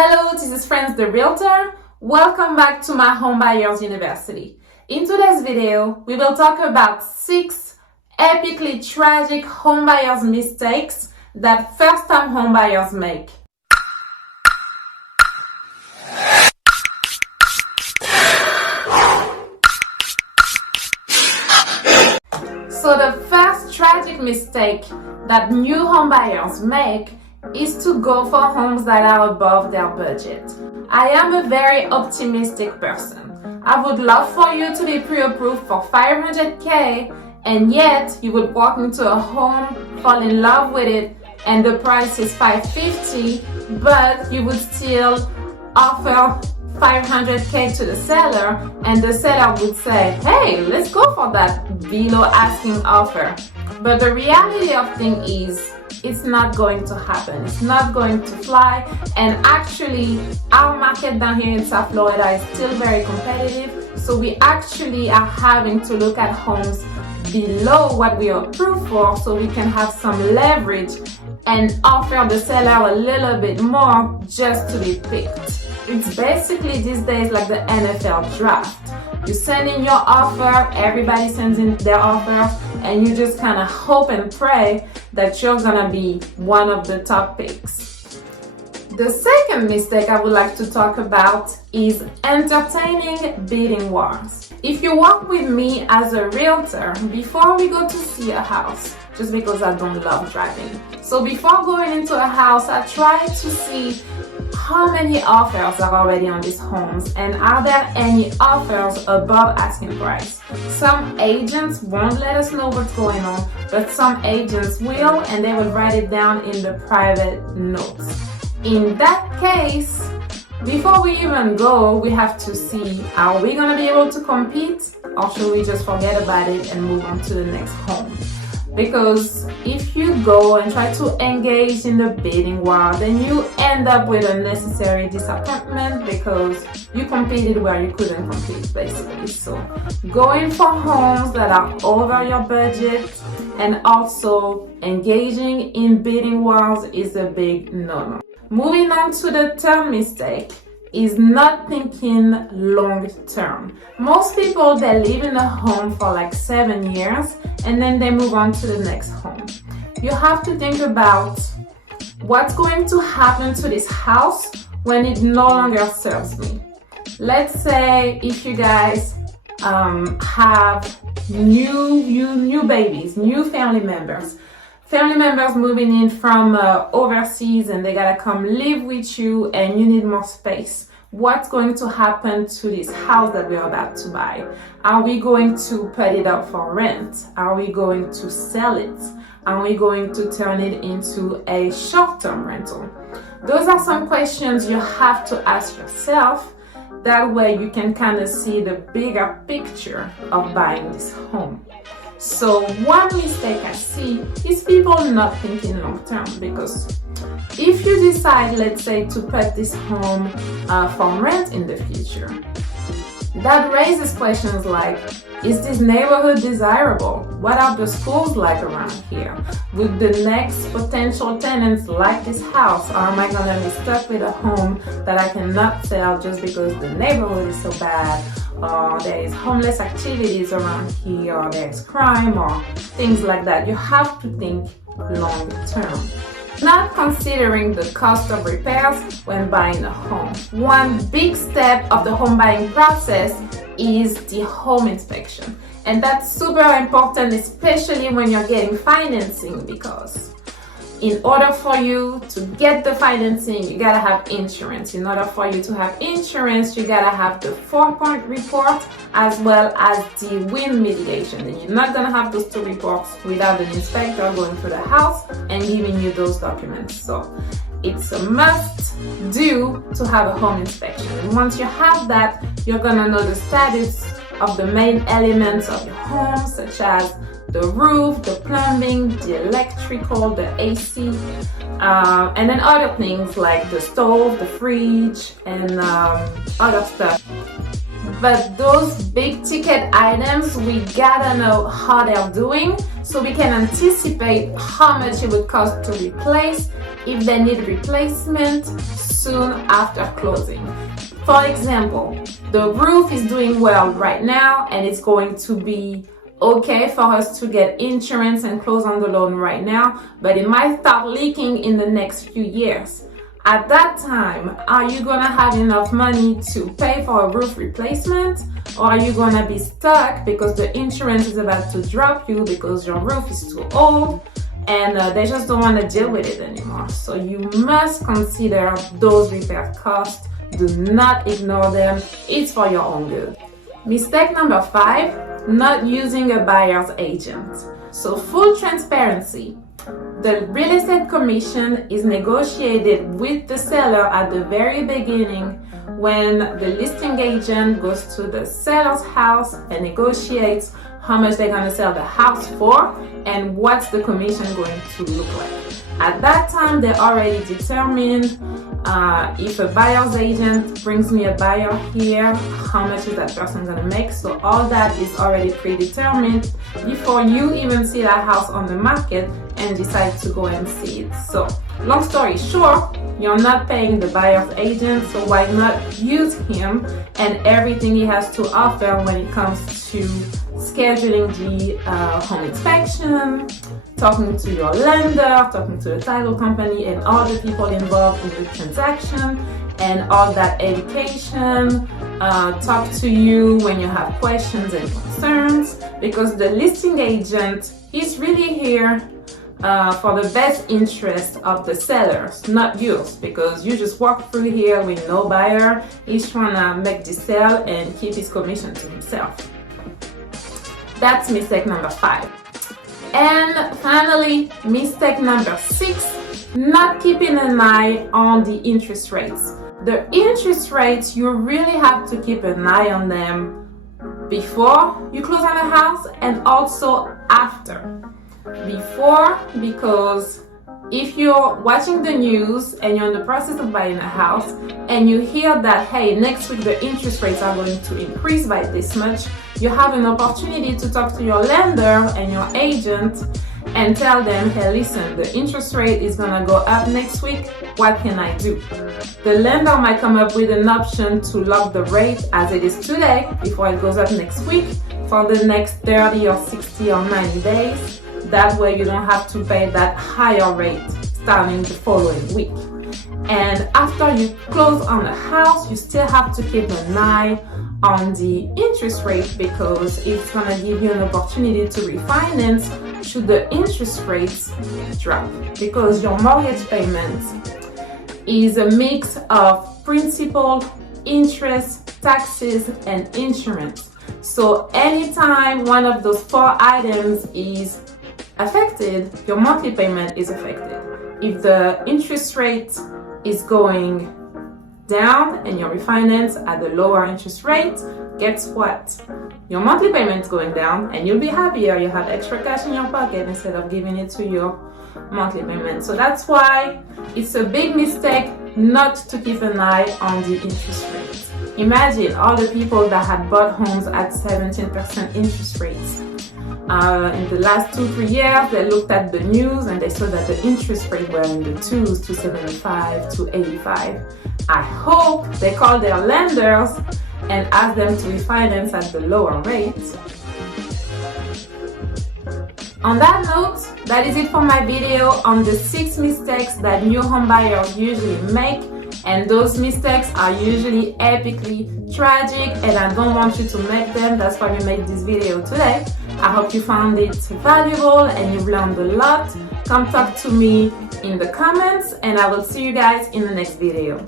Hello, this is Friends the Realtor. Welcome back to my Homebuyers University. In today's video, we will talk about 6 epically tragic homebuyers mistakes that first-time homebuyers make. So the first tragic mistake that new homebuyers make is to go for homes that are above their budget. I am a very optimistic person. I would love for you to be pre-approved for $500K, and yet you would walk into a home, fall in love with it, and the price is $550, but you would still offer $500K to the seller, and the seller would say, hey, let's go for that below asking offer. But the reality of things is, it's not going to happen. It's not going to fly. And actually, our market down here in South Florida is still very competitive. So we actually are having to look at homes below what we are approved for so we can have some leverage and offer the seller a little bit more just to be picked. It's basically these days like the NFL draft. You send in your offer, everybody sends in their offers, and you just kind of hope and pray that you're gonna be one of the top picks. The second mistake I would like to talk about is entertaining bidding wars. If you work with me as a realtor, before we go to see a house, just because I don't love driving. So before going into a house, I try to see how many offers are already on these homes and are there any offers above asking price. Some agents won't let us know what's going on, but some agents will, and they will write it down in the private notes. In that case, before we even go, we have to see, are we going to be able to compete, or should we just forget about it and move on to the next home? Because if you go and try to engage in the bidding war, then you end up with unnecessary disappointment because you competed where you couldn't compete, basically. So going for homes that are over your budget and also engaging in bidding wars is a big no-no. Moving on to the third mistake is not thinking long term. Most people, they live in a home for like 7 years and then they move on to the next home. You have to think about what's going to happen to this house when it no longer serves me. Let's say if you guys have new babies, new family members moving in from overseas, and they gotta come live with you and you need more space. What's going to happen to this house that we're about to buy? Are we going to put it up for rent? Are we going to sell it? Are we going to turn it into a short-term rental? Those are some questions you have to ask yourself. That way you can kind of see the bigger picture of buying this home. So one mistake I see is people not thinking long term, because if you decide, let's say, to put this home for rent in the future, that raises questions like, is this neighborhood desirable? What are the schools like around here? Would the next potential tenants like this house? Or am I gonna be stuck with a home that I cannot sell just because the neighborhood is so bad? Or there is homeless activities around here, or there's crime, or things like that. You have to think long term. Not considering the cost of repairs when buying a home. One big step of the home buying process is the home inspection. And that's super important, especially when you're getting financing, because in order for you to get the financing, you gotta have insurance. In order for you to have insurance, you gotta have the 4-point report as well as the wind mitigation. And you're not gonna have those 2 reports without an inspector going through the house and giving you those documents. So it's a must do to have a home inspection. And once you have that, you're gonna know the status of the main elements of your home, such as the roof, the plumbing, the electrical, the AC, and then other things like the stove, the fridge, and other stuff. But those big ticket items, we gotta know how they're doing so we can anticipate how much it would cost to replace, if they need replacement, soon after closing. For example, the roof is doing well right now and it's going to be okay for us to get insurance and close on the loan right now, but it might start leaking in the next few years. At that time, are you gonna have enough money to pay for a roof replacement, or are you gonna be stuck because the insurance is about to drop you because your roof is too old and they just don't want to deal with it anymore? So you must consider those repair costs. Do not ignore them. It's for your own good. Mistake number 5, not using a buyer's agent. So full transparency. The real estate commission is negotiated with the seller at the very beginning when the listing agent goes to the seller's house and negotiates how much they're going to sell the house for and what's the commission going to look like. At that time, they already determined if a buyer's agent brings me a buyer here, how much is that person going to make. So all that is already predetermined before you even see that house on the market and decide to go and see it. So long story short, you're not paying the buyer's agent, so why not use him and everything he has to offer when it comes to scheduling the home inspection, talking to your lender, talking to the title company and all the people involved in the transaction, and all that education, talk to you when you have questions and concerns, because the listing agent is really here for the best interest of the sellers, not yours, because you just walk through here with no buyer. He's trying to make the sale and keep his commission to himself. That's mistake number 5. And finally, mistake number 6, not keeping an eye on the interest rates. The interest rates, you really have to keep an eye on them before you close on a house and also after. Before, because if you're watching the news and you're in the process of buying a house and you hear that, hey, next week the interest rates are going to increase by this much, you have an opportunity to talk to your lender and your agent and tell them, hey, listen, the interest rate is going to go up next week. What can I do? The lender might come up with an option to lock the rate as it is today before it goes up next week for the next 30 or 60 or 90 days. That way you don't have to pay that higher rate starting the following week. And after you close on the house, you still have to keep an eye on the interest rate, because it's going to give you an opportunity to refinance should the interest rates drop, because your mortgage payment is a mix of principal, interest, taxes, and insurance. So anytime one of those 4 items is affected, your monthly payment is affected. If the interest rate is going down and you refinance at the lower interest rate, guess what? Your monthly payment is going down and you'll be happier. You have extra cash in your pocket instead of giving it to your monthly payment. So that's why it's a big mistake not to keep an eye on the interest rates. Imagine all the people that had bought homes at 17% interest rates. In the last 2-3 years, they looked at the news and they saw that the interest rate were in the 2s, 275 to 85. I hope they call their lenders and ask them to refinance at the lower rates. On that note, that is it for my video on the 6 mistakes that new home buyers usually make. And those mistakes are usually epically tragic and I don't want you to make them. That's why we made this video today. I hope you found it valuable and you've learned a lot. Come talk to me in the comments and I will see you guys in the next video.